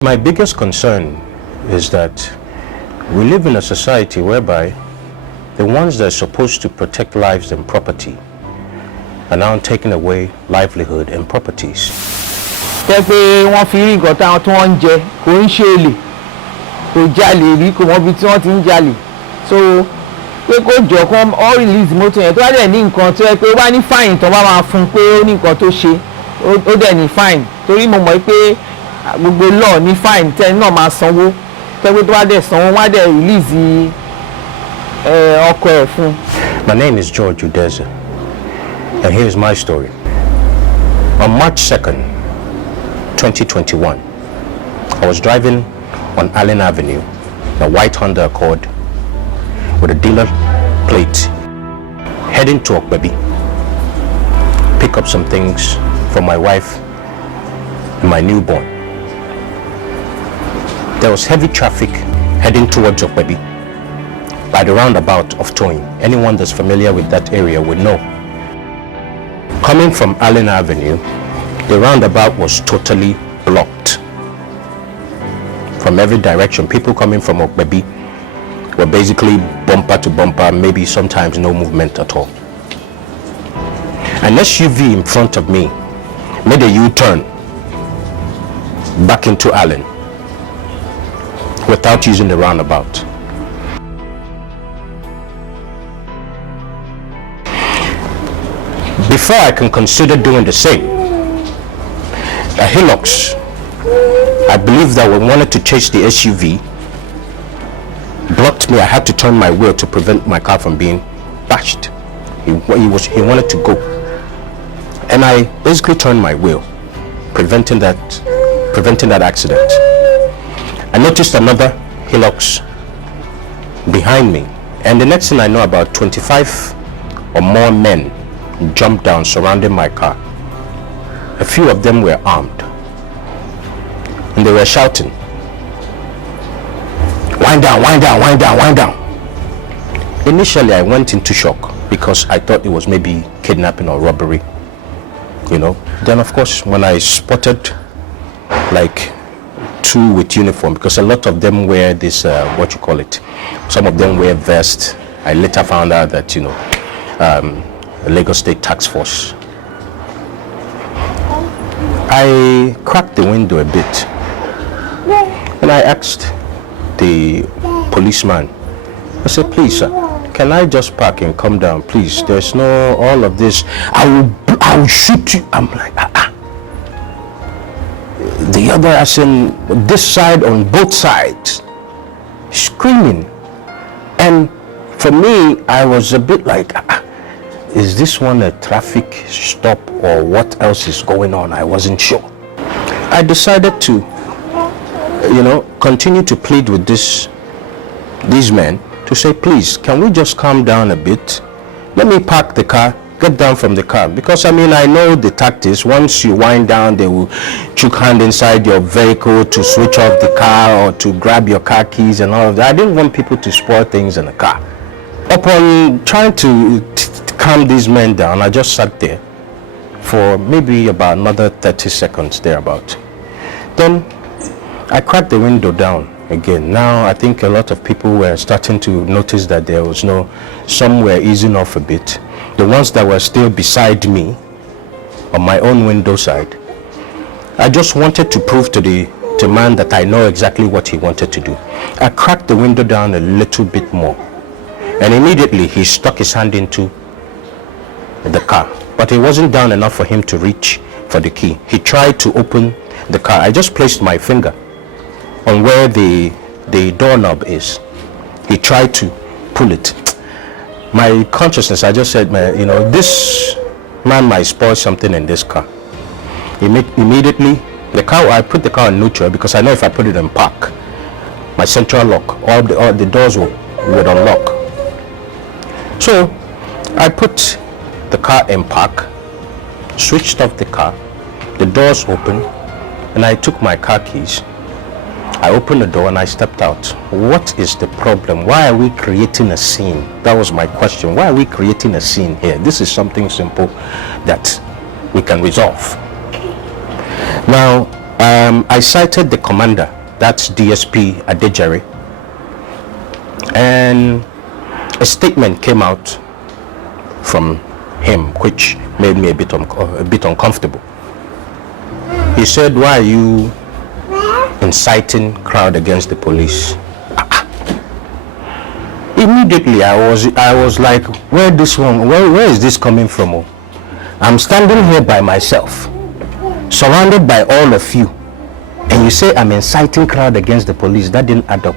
My biggest concern is that we live in a society whereby the ones that are supposed to protect lives and property are now taking away livelihood and properties. Tẹ́ pé wọ́n fi rí nǹkan táwọn tí wọ́n ń jẹ kò ń ṣe èlè kò jalè rí kò mọ ibi tí wọ́n ti ń jalè so pé kó jọ kán all release mọ́tò yẹn tó bá dẹ̀ ní nǹkan tó yẹ pé ó bá ní fine tó bá máa fún un pé ó ní nǹkan tó ṣe ó dẹ̀ ní fine torí mo mọ̀ pé gbogbo law ní fine tẹ́ni náà máa sanwó tẹ́ pé tó bá dẹ̀ sanwó wọ́n á dẹ̀ release ọkọ̀ ẹ̀ fún. My name is George Udeze, and here's my story. On March 2nd, 2021, I was driving on Allen Avenue, a white Honda Accord with a dealer plate, heading to Okbebi, pick up some things for my wife and my newborn. There was heavy traffic heading towards Okbebi by the roundabout of Toyin. Anyone that's familiar with that area would know. Coming from Allen Avenue, the roundabout was totally blocked. From every direction, people coming from Okbebi were basically bumper to bumper, maybe sometimes no movement at all. An SUV in front of me made a U-turn back into Allen without using the roundabout. Before I can consider doing the same, a Hilux, I believe that we wanted to chase the SUV, blocked me. I had to turn my wheel to prevent my car from being bashed. He wanted to go, and I basically turned my wheel, preventing that accident. I noticed another Hilux behind me, and the next thing I know, about 25 or more men jumped down, surrounding my car. A few of them were armed, and they were shouting, "Wind down, wind down, wind down, wind down." Initially, I went into shock because I thought it was maybe kidnapping or robbery, Then, of course, when I spotted like two with uniform, because a lot of them wear this, some of them wear vests. I later found out that, Lagos State Task Force. I cracked the window a bit and I asked the policeman, I said, "Please, sir, can I just park and come down, please? There's no all of this. I will shoot you." I'm like, The other, as in this side, on both sides, screaming. And for me, I was a bit like, is this one a traffic stop or what else is going on? I wasn't sure. I decided to, continue to plead with these men to say, "Please, can we just calm down a bit? Let me park the car, get down from the car." Because I know the tactics. Once you wind down, they will choke hand inside your vehicle to switch off the car or to grab your car keys and all of that. I didn't want people to spoil things in the car. Upon trying to calm these men down, I just sat there for maybe about another 30 seconds thereabout. Then I cracked the window down again. Now I think a lot of people were starting to notice that there was some were easing off a bit. The ones that were still beside me on my own window side, I just wanted to prove to the man that I know exactly what he wanted to do. I cracked the window down a little bit more, and immediately he stuck his hand into the car, but it wasn't down enough for him to reach for the key. He tried to open the car. I just placed my finger on where the doorknob is. He tried to pull it. My consciousness, I just said, this man might spoil something in this car. Immediately, I put the car on neutral because I know if I put it in park, my central lock, all the doors would unlock. So I put the car in park, switched off the car, the doors open, and I took my car keys. I opened the door and I stepped out. What is the problem? Why are we creating a scene? That was my question. Why are we creating a scene here? This is something simple that we can resolve. Now, I cited the commander, that's DSP Adejare, and a statement came out from him which made me a bit uncomfortable. He said, "Why are you inciting crowd against the police?" Immediately I was like, where is this coming from? I'm standing here by myself, surrounded by all of you, and you say I'm inciting crowd against the police. That didn't add up.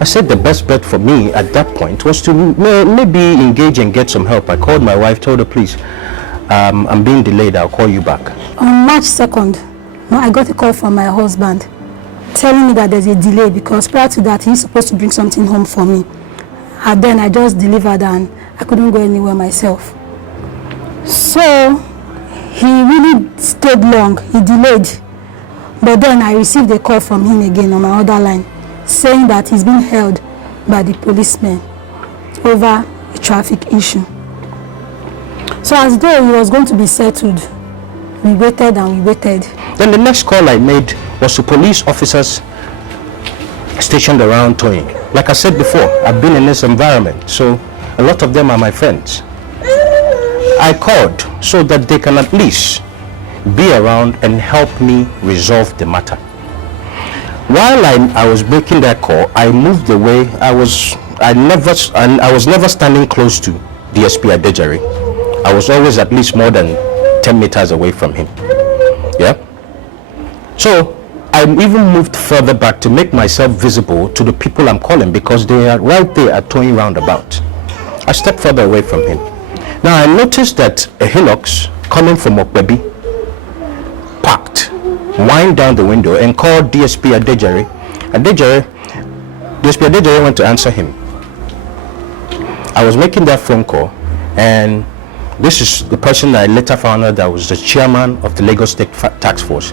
I said the best bet for me at that point was to maybe engage and get some help. I called my wife, told her, please, I'm being delayed, I'll call you back. On March 2nd, I got a call from my husband telling me that there's a delay because prior to that he's supposed to bring something home for me. And then I just delivered and I couldn't go anywhere myself. So he really stayed long, he delayed. But then I received a call from him again on my other line saying that he's been held by the policemen over a traffic issue. So as though he was going to be settled, we waited and we waited. Then the next call I made was to police officers stationed around Toyin. Like I said before, I've been in this environment, so a lot of them are my friends. I called so that they can at least be around and help me resolve the matter. While I was making that call, I moved away. I was never standing close to DSP Adejare. I was always at least more than 10 meters away from him. Yeah. So I even moved further back to make myself visible to the people I'm calling because they are right there at Toyin roundabout. I stepped further away from him. Now I noticed that a Hilux coming from Okbebi parked, wind down the window and called DSP Adejare. DSP Adejare went to answer him. I was making that phone call, and this is the person I later found out that was the chairman of the Lagos State Task Force,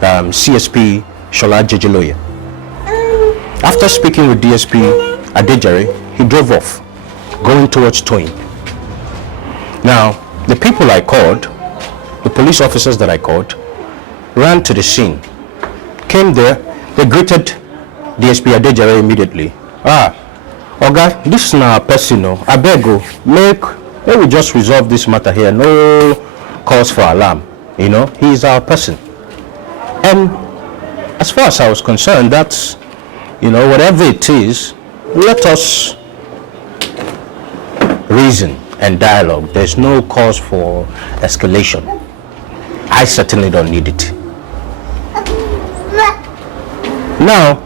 CSP Shola Jejeloye. After speaking with DSP Adejare, he drove off, going towards Toyin. Now, the people I called, the police officers that I called, ran to the scene, came there, they greeted DSP Adejare immediately. Oga, this is our person, I beg you, may we just resolve this matter here, no cause for alarm, he is our person. And as far as I was concerned, that's, whatever it is, let us reason and dialogue. There's no cause for escalation. I certainly don't need it. Now,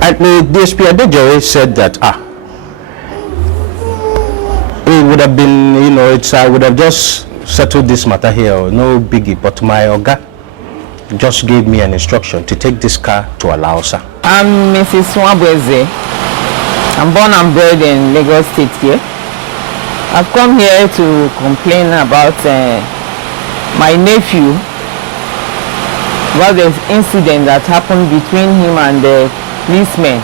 the DSP Adejare said that, it would have been, I would have just settled this matter here, no biggie, but my Oga just gave me an instruction to take this car to Alaosa. I'm Mrs. Udeze. I'm born and bred in Lagos State here. I've come here to complain about my nephew, about the incident that happened between him and the policemen.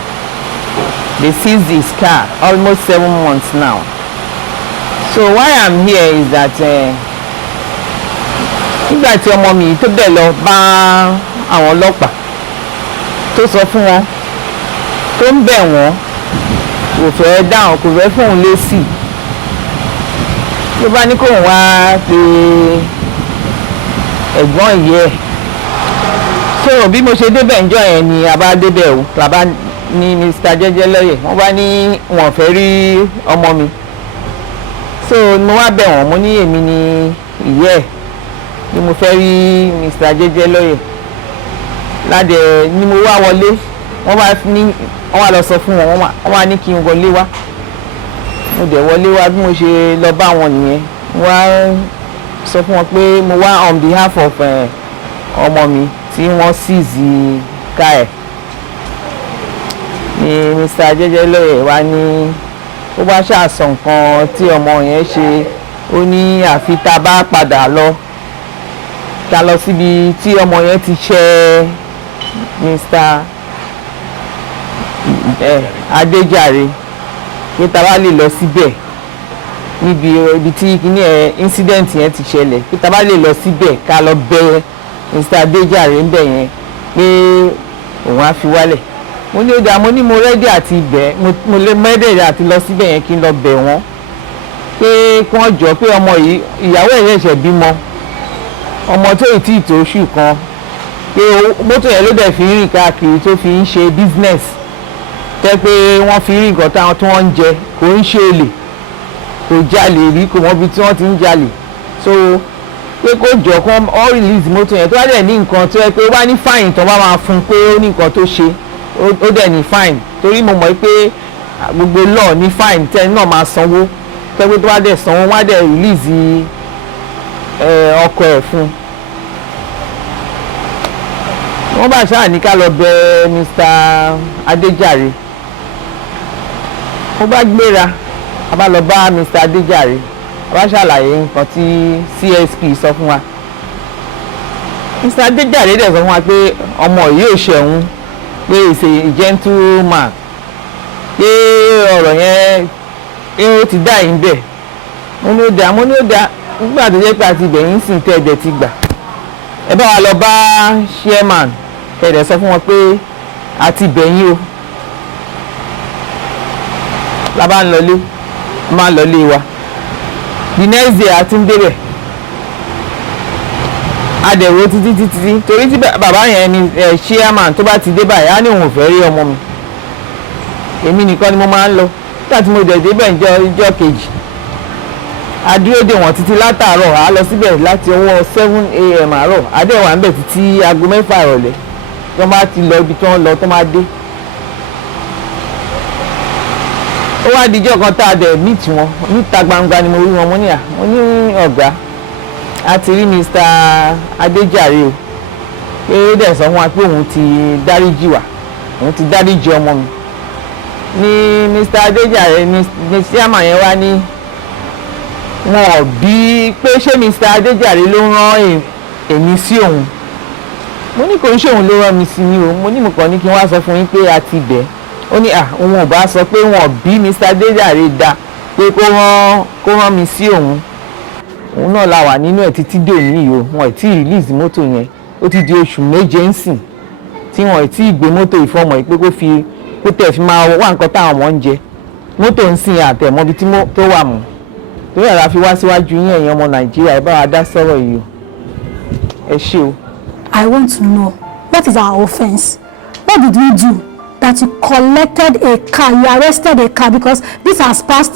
They seized his car almost 7 months now. So why I'm here is that nígbà tí ọmọ mi tó bẹ̀ lọ bá àwọn ọlọ́pàá tó sọ fún wọn tó ń bẹ̀ wọ́n kò fẹ́ dáhùn kò fẹ́ fún òun lésì ló bá ní kó wá pé ẹ̀gbọ́n ìyẹ́ ẹ̀ so bí mo ṣe débẹ̀ ńjọ́ yẹn ni a bá débẹ̀ o làbá ní Mr. Jejeloye wọ́n bá ní wọ́n fẹ́ rí ọmọ mi so mo wá bẹ̀ wọ́n mo ní èmi ni ìyẹ́ ẹ̀ ni mo fẹ́ rí Mr. Jejeloye ládẹ ni mo wá wọlé wọ́n wá lọ sọ fún wọn wọ́n wá ní kí n wọlé wá mo dẹ̀ wọlé wá bí mo ṣe lọ bá wọn nìyẹn wá sọ fún wọn pé mo wá on behalf of ọmọ mi tí wọ́n seize car ẹ̀ ni Mr. Jejeloye wá ní ó bá ṣàṣọ nǹkan tí ọmọ yẹn ṣe ó ní àfi tá a bá padà lọ ká lọ síbi tí ọmọ yẹn ti ṣe Mr. Adejare pé tá a bá lè lọ síbẹ̀ níbi ibi tí kíní incident yẹn ti ṣẹlẹ̀ pé tá a bá lè lọ síbẹ̀ ká lọ bẹ̀ Mr. Adéjàre ń bẹ̀ yẹn pé òun á fi wálẹ̀. Mo ní ó dáa, mo ní mo rẹ́dí àti ibẹ̀, mo lè mẹ́rẹ̀ẹ́dẹ̀ àti lọ síbẹ̀ yẹn kí n lọ bẹ̀ wọ́n pé kí wọ́n jọ pé ọmọ yìí ìyàwó ẹ̀ ṣẹ̀ṣẹ̀ bímọ, ọmọ tó ì tí ì tó oṣù kan, pé mọ́tò yẹn ló dẹ̀ fi ń rìn káàkiri tó fi ń ṣe business tẹ́ pé wọ́n fi ń rìn nǹkan táwọn tí wọ́n ń jẹ, kò ń ṣe olè, kò jalè rí, kò mọ ibi tí wọ́n ti ń jalè. So pé kó jọ kó ọ release mọ́tò yẹn tó wá dẹ̀ ní nǹkan tó yẹ pé wá ní fine tó bá máa fún pé ó ní nǹkan tó ṣe, ó dẹ̀ ní fine, torí mo mọ̀ pé gbogbo law ní fine tẹ́ni náà máa sanwó tẹ́ pé tó wá dẹ̀ sanwó wá dẹ̀ release ọkọ ẹ̀ fún. Wọ́n bá ṣáà ní ká lọ bẹ̀ Mr. Adéjàre. Mo bá gbéra, a bá lọ bá Mr. Adéjàre, a bá ṣàlàyé nǹkan tí CSP sọ fún wa. Mr. Adéjàre dẹ̀ sọ fún wa pé ọmọ yìí ò ṣẹ̀hún, pé he's a gentleman, pé ọ̀rọ̀ yẹn ó ti dá yín bẹ̀. Mo ní ó dáa, nígbà tó jẹ́ pé àti ibẹ̀ yín sìn tẹ́ ẹ̀dẹ̀ ti gbà. Ẹ bá wa lọ bá chairman ẹ̀dẹ̀ sọ fún wọn pé àti ibẹ̀ yín o. La bá ń lọlé, máa ń lọlé wa. The next day a ti ń débẹ̀. Adẹ̀wò títí torí tí bàbá yẹn ni chairman tó bá ti dé báyìí á ní òun ò fẹ́ rí ọmọ mi. Èmi nìkan ni mo máa ń lọ. Nígbà tí mo dẹ̀ débẹ̀ ìjọ́ kejì, a dúró dè wọ́n títí látàárọ̀, a lọ síbẹ̀ láti ọwọ́ 7 a.m. àárọ̀, a dẹ̀ wà níbẹ̀ títí aago 6 ìrọ̀lẹ́ tí wọ́n bá ti lọ ibi tí wọ́n lọ tó máa dé. Ó wá dijọ́ kan tá a dẹ̀ meet wọn níta gbangba ni mo rí wọn. Mo ní ọ̀gá, a ti rí Mr. Adéjàre o, pé ó dẹ̀ sọ fún wa pé òun ti dáríjì wá, òun ti dáríjì ọmọ mi. Ní Mr. Adéjàre ní chairman yẹn wá ní wọn ò bí pé ṣé Mr. Adéjàre ló rán èmi sí òun. Mo ní kò ń ṣe òun ló rán mi sí ni o, mo ní mo kàn ní kí n wá sọ fún yín pé a ti bẹ̀. Ó ní òun ò bá sọ pé wọn ò bí Mr. Adéjàre dá pé kó rán mi sí òun. Òun náà la wà nínú ẹ̀ títí dé òní yìí o, wọn ò tí ì release mọ́tò yẹn, ó ti di oṣù 7 ń sìn tí wọn ò tí ì gbé mọ́tò ìfọmọ̀ yìí pé kó tẹ̀ fi máa wá nǹkan táwọn ọmọ ń jẹ. Mọ́tò ń sìn àtẹ̀mọ́bi tó wà mọ́. Torí àrà fi wá síwájú yín ẹ̀yin ọmọ Nàìjíríà, ẹ bá wa dá sọ̀rọ̀ yìí o. Ẹ ṣé o. I want to know, what is our offence? What did we do that you collected a car, you arrested a car, because this has passed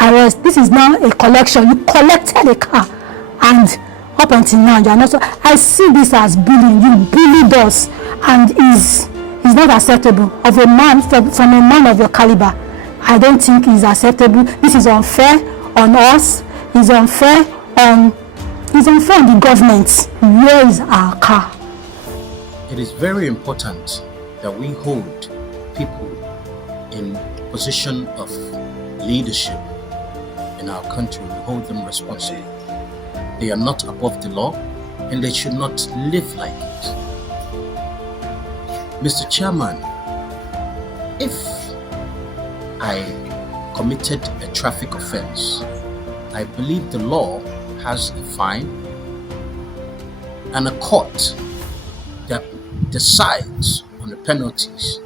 arrest, this is now a collection, you collected a car, and up until now you are not. So I see this as bullying. You bullied us, and is not acceptable of a man from a man of your caliber. I don't think it's acceptable. This is unfair on us. It's unfair on the government. Where is our car? It is very important that we hold people in position of leadership in our country. We hold them responsible. They are not above the law, and they should not live like it. Mr. Chairman, if I committed a traffic offense, I believe the law has a fine and a court that decides on the penalties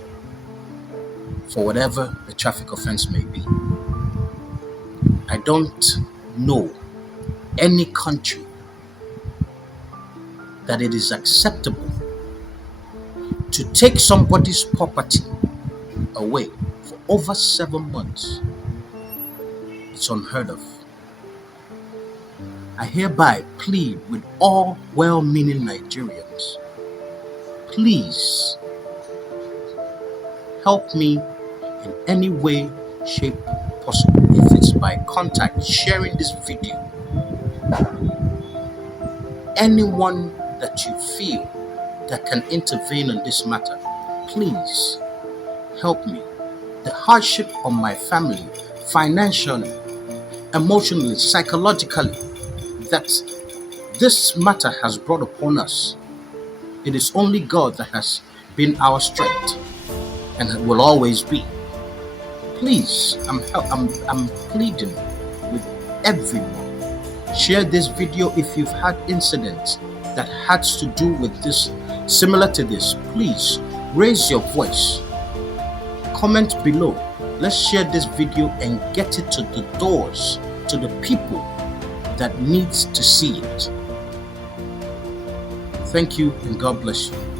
for whatever the traffic offense may be. I don't know any country that it is acceptable to take somebody's property away for over 7 months. It's unheard of. I hereby plead with all well-meaning Nigerians, please help me in any way, shape possible. If it's by contact, sharing this video, anyone that you feel that can intervene on this matter, please help me. The hardship on my family, financially, emotionally, psychologically, that this matter has brought upon us, it is only God that has been our strength and will always be. Please, I'm pleading with everyone. Share this video if you've had incidents that has to do with this, similar to this, please raise your voice. Comment below. Let's share this video and get it to the doors, to the people that needs to see it. Thank you and God bless you.